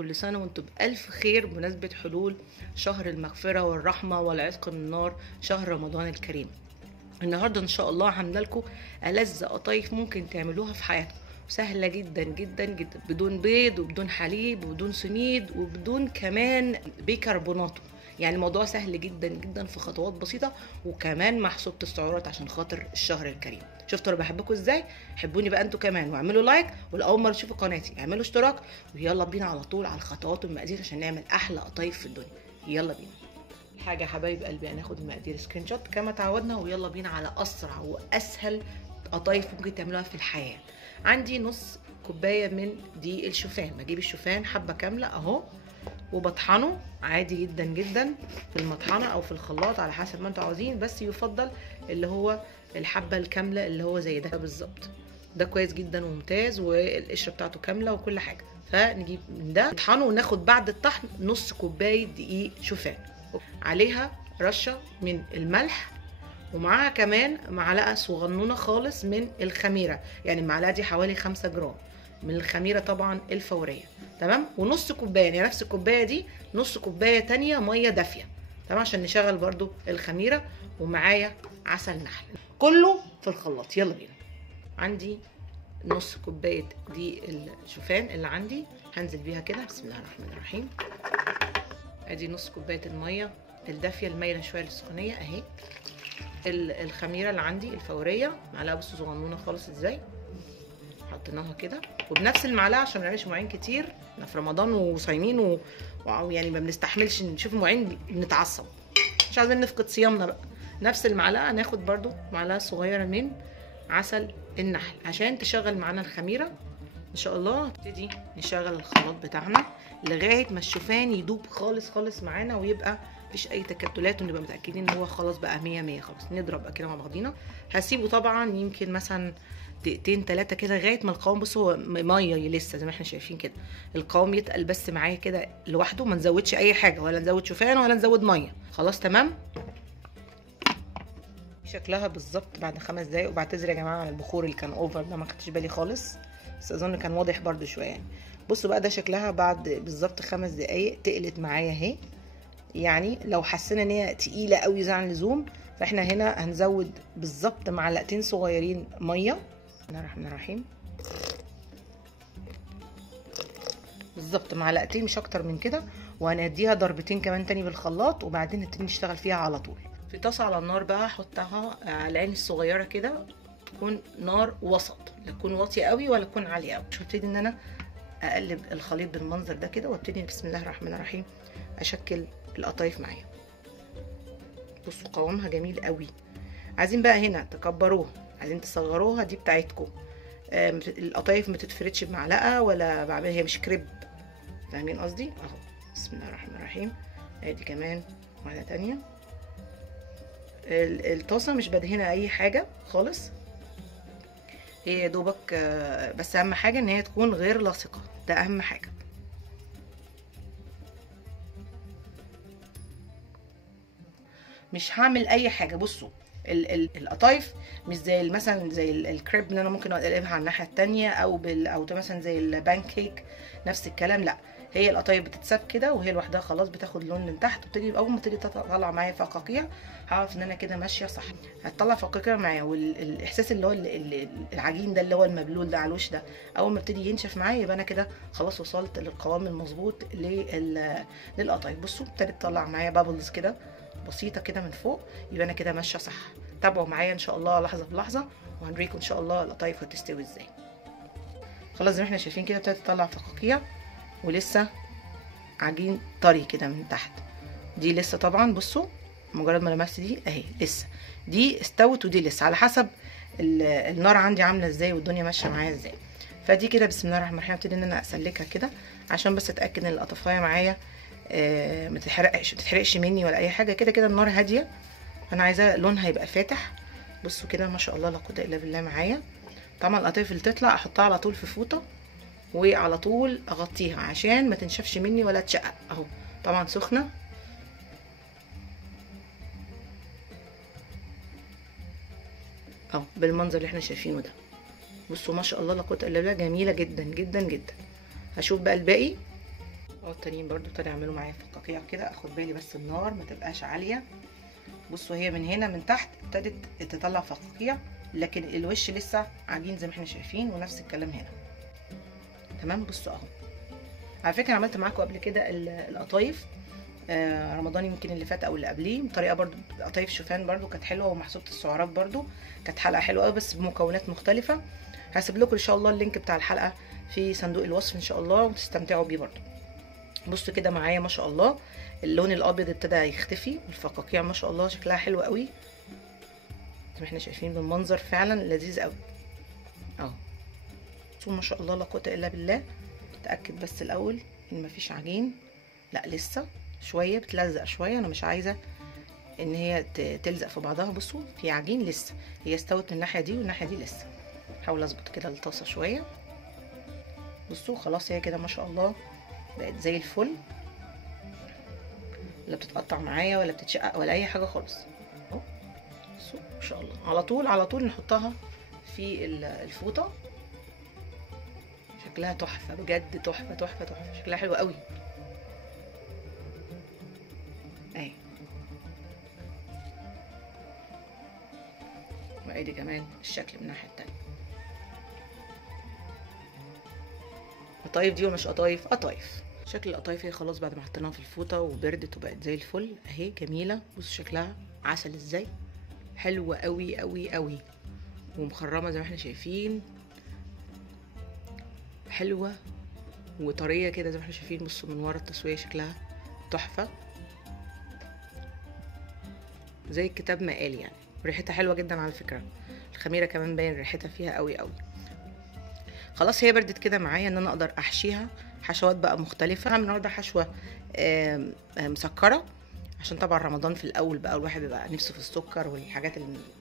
كل سنة وانتم بألف خير بمناسبة حلول شهر المغفرة والرحمة والعتق من النار، شهر رمضان الكريم. النهاردة ان شاء الله عامله لكم ألذ قطايف ممكن تعملوها في حياتكم، سهلة جدا جدا جدا، بدون بيض وبدون حليب وبدون سميد وبدون كمان بيكربوناتو. يعني الموضوع سهل جدا جدا في خطوات بسيطة، وكمان محسوبة السعرات عشان خاطر الشهر الكريم. شفتوا انا بحبكم ازاي؟ حبوني بقى انتوا كمان، واعملوا لايك، والاول مره تشوفوا قناتي اعملوا اشتراك، ويلا بينا على طول على الخطوات والمقادير عشان نعمل احلى قطايف في الدنيا. يلا بينا. حاجه يا حبايب قلبي، هناخد المقادير سكرين شوت كما تعودنا، ويلا بينا على اسرع واسهل قطايف ممكن تعملوها في الحياه. عندي نص كوبايه من دقيق الشوفان. بجيب الشوفان حبه كامله اهو، وبطحنه عادي جدا جدا في المطحنه او في الخلاط على حسب ما انتوا عاوزين، بس يفضل اللي هو الحبه الكامله اللي هو زي ده بالظبط. ده كويس جدا وممتاز، والقشره بتاعته كامله وكل حاجه. فنجيب من ده نطحنه، وناخد بعد الطحن نص كوبايه دقيق شوفان، عليها رشه من الملح، ومعاها كمان معلقه صغنونه خالص من الخميره. يعني المعلقه دي حوالي 5 جرام من الخميره طبعا الفوريه، تمام. ونص كوبايه، يعني نفس الكوبايه دي نص كوبايه تانية ميه دافيه، تمام، عشان نشغل برضو الخميره. ومعايا عسل نحل، كله في الخلاط. يلا بينا. عندي نص كوبايه دي الشوفان اللي عندي، هنزل بيها كده. بسم الله الرحمن الرحيم. ادي نص كوبايه الميه الدافيه المايله شويه للسخونيه اهي. الخميره اللي عندي الفوريه معلقه، بصوا صغنونه خالص ازاي، حطيناها كده. وبنفس المعلقه عشان ما نعملش مواعين كتير، احنا في رمضان وصايمين يعني ما بنستحملش نشوف مواعين بنتعصب، مش عايزين نفقد صيامنا بقى. نفس المعلقه ناخد برضو معلقه صغيره من عسل النحل عشان تشغل معانا الخميره. ان شاء الله نبتدي نشغل الخلاط بتاعنا لغايه ما الشوفان يدوب خالص خالص معانا، ويبقى مفيش اي تكتلات، ونبقى متاكدين ان هو خلاص بقى 100 100. خلاص نضرب بقى كده مع بعضينا. هسيبه طبعا يمكن مثلا دقيقتين 3 كده لغايه ما القوام، بصوا هو ميه لسه زي ما احنا شايفين كده، القوام يتقل بس معايا كده لوحده، ما نزودش اي حاجه، ولا نزود شوفان ولا نزود ميه. خلاص تمام. شكلها بالظبط بعد 5 دقايق. وبعتذر يا جماعه على البخور اللي كان اوفر ده، ما خدتش بالي خالص، بس اظن كان واضح برده شويه يعني. بصوا بقى ده شكلها بعد بالظبط 5 دقايق، تقلت معايا اهي. يعني لو حسينا ان هي تقيله قوي زي عن اللزوم، فاحنا هنا هنزود بالظبط معلقتين صغيرين ميه. بسم الله الرحمن الرحيم. بالظبط معلقتين مش اكتر من كده، وهنديها ضربتين كمان تاني بالخلاط، وبعدين نبتدي نشتغل فيها على طول. في طاسه على النار بقى احطها على العين الصغيره كده، تكون نار وسط، لا تكون واطيه قوي ولا تكون عاليه قوي. مش هبتدي ان انا اقلب الخليط بالمنظر ده كده، وابتدي بسم الله الرحمن الرحيم اشكل القطايف معايا. بصوا قوامها جميل قوي. عايزين بقى هنا تكبروها، عايزين تصغروها، دي بتاعتكم. القطايف ما تتفردش بمعلقه ولا بعملها، هي مش كريب، فاهمين قصدي اهو. بسم الله الرحمن الرحيم. ادي كمان واحده تانية. الطاسه مش بدهنها اي حاجه خالص، هي يا دوبك بس اهم حاجه ان هي تكون غير لاصقه، ده اهم حاجه. مش هعمل اي حاجه. بصوا القطايف مش زي مثلا زي الكريب اللي انا ممكن اقلبها على الناحيه التانية، او او مثلا زي البان كيك نفس الكلام. لا، هي القطايف بتتساب كده وهي لوحدها خلاص بتاخد لون من تحت، وبتدي اول ما تبتدي تطلع معايا فقاقيع هعرف ان انا كده ماشيه صح. هتطلع فقاقيع معايا، والاحساس اللي هو العجين ده اللي هو المبلول ده على الوش ده، اول ما ابتدي ينشف معايا يبقى انا كده خلاص وصلت للقوام المظبوط للقطايف. بصوا ابتدت تطلع معايا بابلز كده بسيطه كده من فوق، يبقى انا كده ماشيه صح. تابعوا معايا ان شاء الله لحظه بلحظه، وهنوريكم ان شاء الله القطايف هتستوي ازاي. خلاص زي ما احنا شايفين كده ابتدت تطلع فقاقيع، ولسه عجين طري كده من تحت. دي لسه طبعا، بصوا مجرد ما لمست دي اهي لسه، دي استوت ودي لسه، على حسب النار عندي عامله ازاي والدنيا ماشيه معايا ازاي. فدي كده بسم الله الرحمن الرحيم ابتدي ان انا اسلكها كده عشان بس اتاكد ان القطافيه معايا ما تتحرقش مني ولا اي حاجه. كده كده النار هاديه، انا عايزاه لونها يبقى فاتح. بصوا كده ما شاء الله لا قوه الا بالله معايا. طبعا القطايف اللي تطلع احطها على طول في فوطه، وعلى طول اغطيها عشان ما تنشفش مني ولا تشقق اهو. طبعا سخنه اهو بالمنظر اللي احنا شايفينه ده. بصوا ما شاء الله لا قوه الا بالله، جميله جدا جدا جدا. هشوف بقى الباقي. التانيين برضو ابتدوا يعملوا معايا فقاقيع كده. اخد بالي بس النار ما تبقاش عاليه. بصوا هي من هنا من تحت ابتدت تطلع فقاقيع، لكن الوش لسه عجين زي ما احنا شايفين، ونفس الكلام هنا. تمام. بصوا اهو. على فكره عملت معاكم قبل كده القطايف رمضان يمكن اللي فات او اللي قبليه بطريقه برضو قطايف شوفان، برضو كانت حلوه، ومحسوبه السعرات برضو كانت حلقه حلوه قوي بس بمكونات مختلفه. هسيب لكم ان شاء الله اللينك بتاع الحلقه في صندوق الوصف ان شاء الله، وتستمتعوا بيه برضو. بصوا كده معايا ما شاء الله اللون الابيض ابتدى يختفي، والفقاقيع ما شاء الله شكلها حلو قوي زي ما احنا شايفين بالمنظر، فعلا لذيذ قوي اهو. بصوا ما شاء الله لا قوه الا بالله. اتاكد بس الاول ان مفيش عجين، لا لسه شويه بتلزق شويه، انا مش عايزه ان هي تلزق في بعضها. بصوا في عجين لسه، هي استوت من الناحيه دي والناحيه دي لسه. هحاول اظبط كده الطاسه شويه. بصوا خلاص هي كده ما شاء الله بقت زي الفل، لا بتتقطع معايا ولا بتتشقق ولا اي حاجه خالص اهو. بصوا ما شاء الله على طول على طول نحطها في الفوطه. شكلها تحفه بجد، تحفه تحفه تحفه، شكلها حلو قوي اهي. وادي كمان الشكل من الناحيه التانيه. قطايف دي ومش قطايف، قطايف. شكل القطايف هي خلاص بعد ما حطيناها في الفوطه وبردت وبقت زي الفل اهي، جميله. بصوا شكلها عسل ازاي، حلوه قوي قوي قوي، ومخرمه زي ما احنا شايفين، حلوه وطريه كده زي ما احنا شايفين. بصوا من ورا التسويه شكلها تحفه زي الكتاب ما قال يعني. ريحتها حلوه جدا على فكره، الخميره كمان باين ريحتها فيها قوي قوي. خلاص هي بردت كده معايا ان انا اقدر احشيها حشوات بقى مختلفه. هعمل النهارده حشوه مسكره، عشان طبعا رمضان في الاول بقى الواحد بيبقى نفسه في السكر والحاجات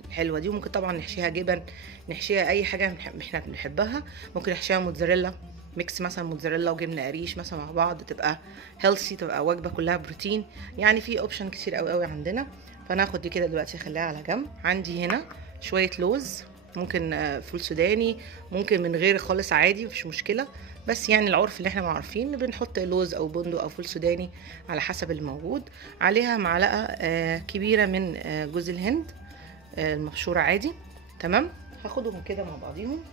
الحلوه دي. وممكن طبعا نحشيها جبن، نحشيها اي حاجه احنا بنحبها. ممكن نحشيها موتزاريلا ميكس مثلا، موتزاريلا وجبنه قريش مثلا مع بعض، تبقى هيلثي، تبقى وجبه كلها بروتين يعني. في اوبشن كتير قوي قوي عندنا. فانا هاخد دي كده دلوقتي اخليها على جنب. عندي هنا شويه لوز، ممكن فول سوداني، ممكن من غير خالص عادي مفيش مشكله، بس يعني العرف اللي احنا عارفين بنحط لوز او بندق او فول سوداني على حسب الموجود. عليها معلقه كبيره من جوز الهند المبشوره عادي. تمام. هاخدهم كده مع بعضيهم،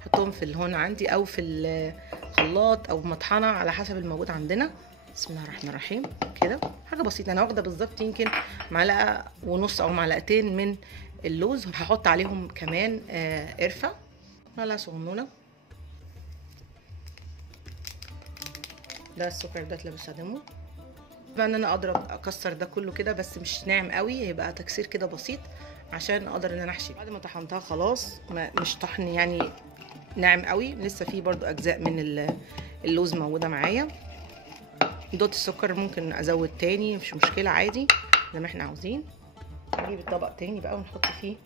احطهم في الهون عندي او في الخلاط او مطحنه على حسب الموجود عندنا. بسم الله الرحمن الرحيم. كده حاجه بسيطه، انا واخده بالظبط يمكن معلقه ونص او معلقتين من اللوز. هحط عليهم كمان قرفه، معلقه صغنونه. ده السكر ده اللي بستخدمه بقى، ان انا اضرب اكسر ده كله كده بس مش ناعم قوي، يبقى تكسير كده بسيط عشان اقدر ان انا احشي. بعد ما طحنتها خلاص، مش طحن يعني ناعم قوي، لسه فيه برضو اجزاء من اللوز موجوده معايا. دوت السكر ممكن ازود تاني مش مشكله عادي زي ما احنا عاوزين. نجيب الطبق تاني بقى ونحط فيه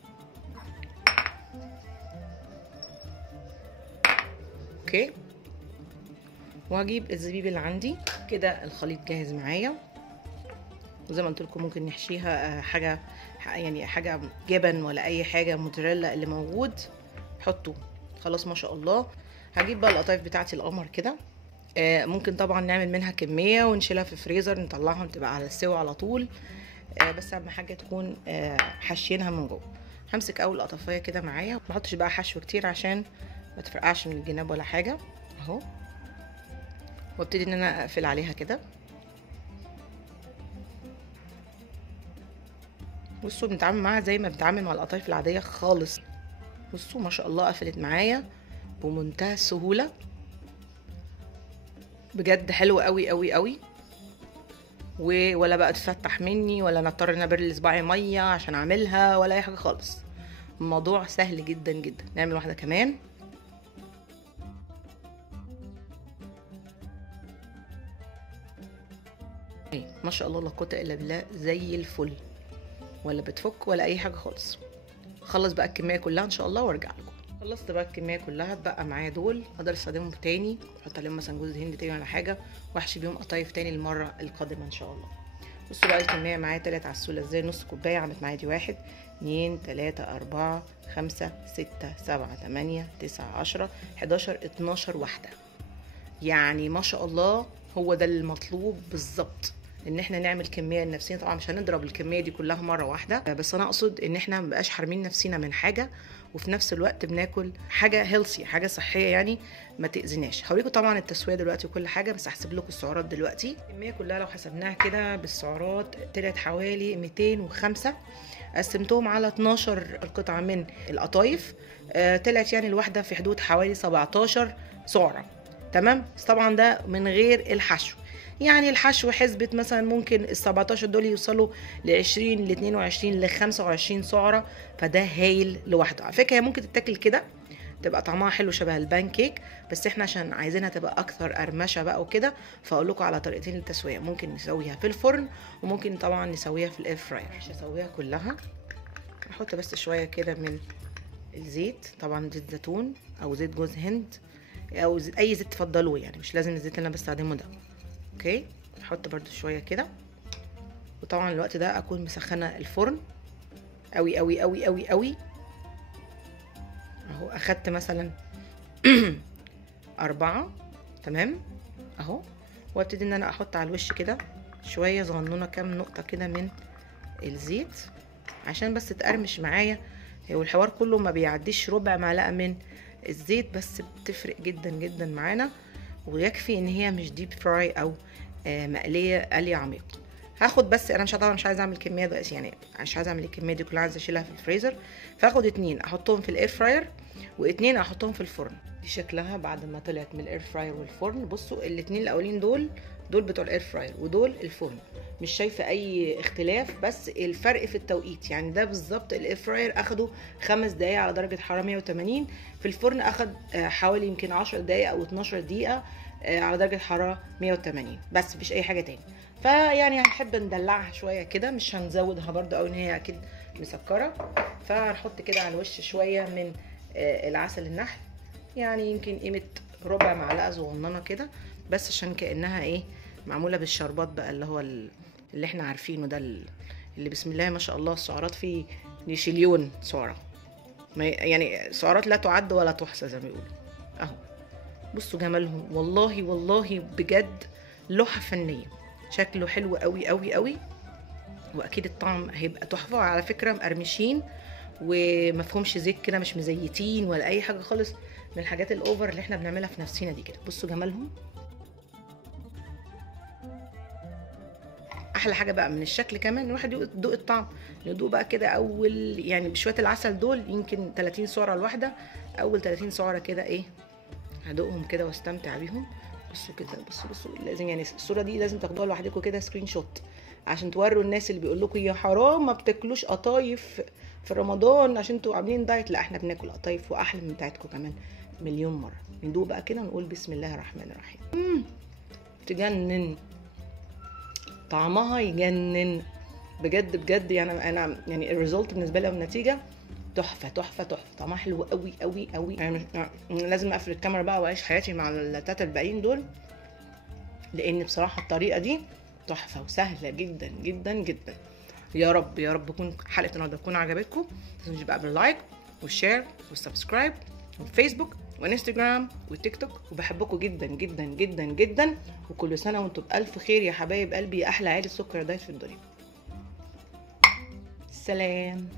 اوكي. وهجيب الزبيب اللي عندي كده. الخليط جاهز معايا، وزي ما قلت لكم ممكن نحشيها حاجه يعني حاجه جبن ولا اي حاجه، موتزاريلا اللي موجود حطوا. خلاص ما شاء الله. هجيب بقى القطايف بتاعتي القمر كده. ممكن طبعا نعمل منها كميه ونشيلها في فريزر، نطلعها تبقى على السوا على طول. بس اهم حاجه تكون حشينها من جوه. همسك اول قطفايه كده معايا، ما احطش بقى حشو كتير عشان ما تفرقعش من الجناب ولا حاجه اهو. وابتدي ان انا اقفل عليها كده. بصوا بنتعامل معاها زي ما بنتعامل مع القطايف العاديه خالص. بصوا ما شاء الله قفلت معايا بمنتهى السهوله بجد، حلوه قوي قوي قوي. ولا بقى تفتح مني ولا نضطر ان ابرد صباعي ميه عشان اعملها ولا اي حاجه خالص. الموضوع سهل جدا جدا. نعمل واحده كمان. ما شاء الله لا قوه الا بالله زي الفل، ولا بتفك ولا اي حاجه خالص. خلص بقى الكميه كلها ان شاء الله وارجع لكم. خلصت بقى الكميه كلها، اتبقى معايا دول اقدر استخدمهم تاني، احط عليهم مثلا جوز هند تاني ولا حاجه، واحشي بيهم قطايف تاني المره القادمه ان شاء الله. بصوا بقى الكميه معايا طلعت عسوله ازاي. نص كوبايه عملت معايا دي 1 2 3 4 5 6 7 8 9 10 11 12 واحده. يعني ما شاء الله هو ده المطلوب بالظبط، ان احنا نعمل كميه لنفسنا. طبعا مش هنضرب الكميه دي كلها مره واحده، بس انا اقصد ان احنا مبقاش حارمين نفسنا من حاجه، وفي نفس الوقت بناكل حاجه هيلثي، حاجه صحيه يعني ما تاذيناش. هوريكم طبعا التسويه دلوقتي وكل حاجه، بس هحسب لكم السعرات دلوقتي. الكميه كلها لو حسبناها كده بالسعرات طلعت حوالي 205. قسمتهم على 12 القطعه من القطايف، طلعت يعني الواحده في حدود حوالي 17 سعره. تمام. بس طبعا ده من غير الحشو. يعني الحشو حسبة مثلا ممكن ال 17 دول يوصلوا ل 20 ل 22 ل 25 سعرة، فده هايل لوحده. على فكرة هي ممكن تتاكل كده تبقى طعمها حلو شبه البان كيك، بس احنا عشان عايزينها تبقى اكثر قرمشه بقى وكده، فاقول لكم على طريقتين للتسويه. ممكن نسويها في الفرن، وممكن طبعا نسويها في الاير فراير. مش هسويها كلها، احط بس شويه كده من الزيت، طبعا زيت زيتون او زيت جوز هند او زيت اي زيت تفضلوه، يعني مش لازم الزيت اللي انا بستخدمه ده. اوكي. احط برده شويه كده، وطبعا الوقت ده اكون مسخنه الفرن قوي قوي قوي قوي قوي. اهو اخدت مثلا 4. تمام اهو. وابتدي ان انا احط على الوش كده شويه صغنونه، كام نقطه كده من الزيت عشان بس تقرمش معايا. والحوار كله ما بيعديش ربع معلقه من الزيت، بس بتفرق جدا جدا معانا. ويكفي ان هي مش ديب فراي او مقليه قليه عميق. هاخد بس انا طبعا مش عايزه اعمل كميه دلوقتي، يعني مش عايزه اعمل الكميه دي كلها، عايزه اشيلها في الفريزر. فاخد 2 احطهم في الاير فراير، و2 احطهم في الفرن. دي شكلها بعد ما طلعت من الاير فراير والفرن. بصوا ال2 الاولين دول بتوع الاير فراير، ودول الفرن. مش شايفه اي اختلاف، بس الفرق في التوقيت. يعني ده بالظبط الاير فراير اخده 5 دقايق على درجه حراره 180، في الفرن اخد حوالي يمكن 10 دقايق او 12 دقيقه على درجه حراره 180 بس، مفيش اي حاجه تاني. فيعني هنحب ندلعها شويه كده، مش هنزودها برده قوي ان هي اكيد مسكره. فهنحط كده على الوش شويه من العسل النحل، يعني يمكن قيمه ربع معلقه صغننه كده، بس عشان كانها ايه معموله بالشربات بقى، اللي هو اللي احنا عارفينه ده، اللي بسم الله ما شاء الله السعرات فيه نيشليون سعره، يعني سعرات لا تعد ولا تحصى زي ما بيقولوا. اهو بصوا جمالهم، والله والله بجد لوحه فنيه. شكله حلو قوي قوي قوي، واكيد الطعم هيبقى تحفه. وعلى فكره مقرمشين ومفهومش زيت كده، مش مزيتين ولا اي حاجه خالص من الحاجات الاوفر اللي احنا بنعملها في نفسنا دي كده. بصوا جمالهم. احلى حاجه بقى من الشكل كمان الواحد يدوق الطعم، ندوق بقى كده اول يعني بشويه العسل دول يمكن 30 سعره الواحده، اول 30 سعره كده ايه هدوقهم كده واستمتع بيهم. بصوا كده، بصوا لازم يعني الصوره دي لازم تاخدوها لوحدكم كده سكرين شوت، عشان توروا الناس اللي بيقول لكم يا حرام ما بتاكلوش قطايف في رمضان عشان انتوا عاملين دايت. لا احنا بناكل قطايف واحلى من بتاعتكم كمان مليون مره. ندوق بقى كده ونقول بسم الله الرحمن الرحيم. تجنن، طعمها يجنن بجد بجد. يعني انا يعني الريزولت بالنسبه لي والنتيجه تحفه تحفه تحفه. طعمها حلو قوي قوي قوي. يعني لازم اقفل الكاميرا بقى واعيش حياتي مع التلاته الباقيين دول، لان بصراحه الطريقه دي تحفه وسهله جدا جدا جدا. يا رب يا رب تكون حلقه النهارده تكون عجبتكم. ما تنسوش بقى باللايك والشير والسبسكرايب والفيسبوك وانستجرام والتيك توك. وبحبكم جدا جدا جدا جدا، وكل سنه وانتم بالف خير يا حبايب قلبي، يا احلى عيله سكر دايت في الدنيا. سلام.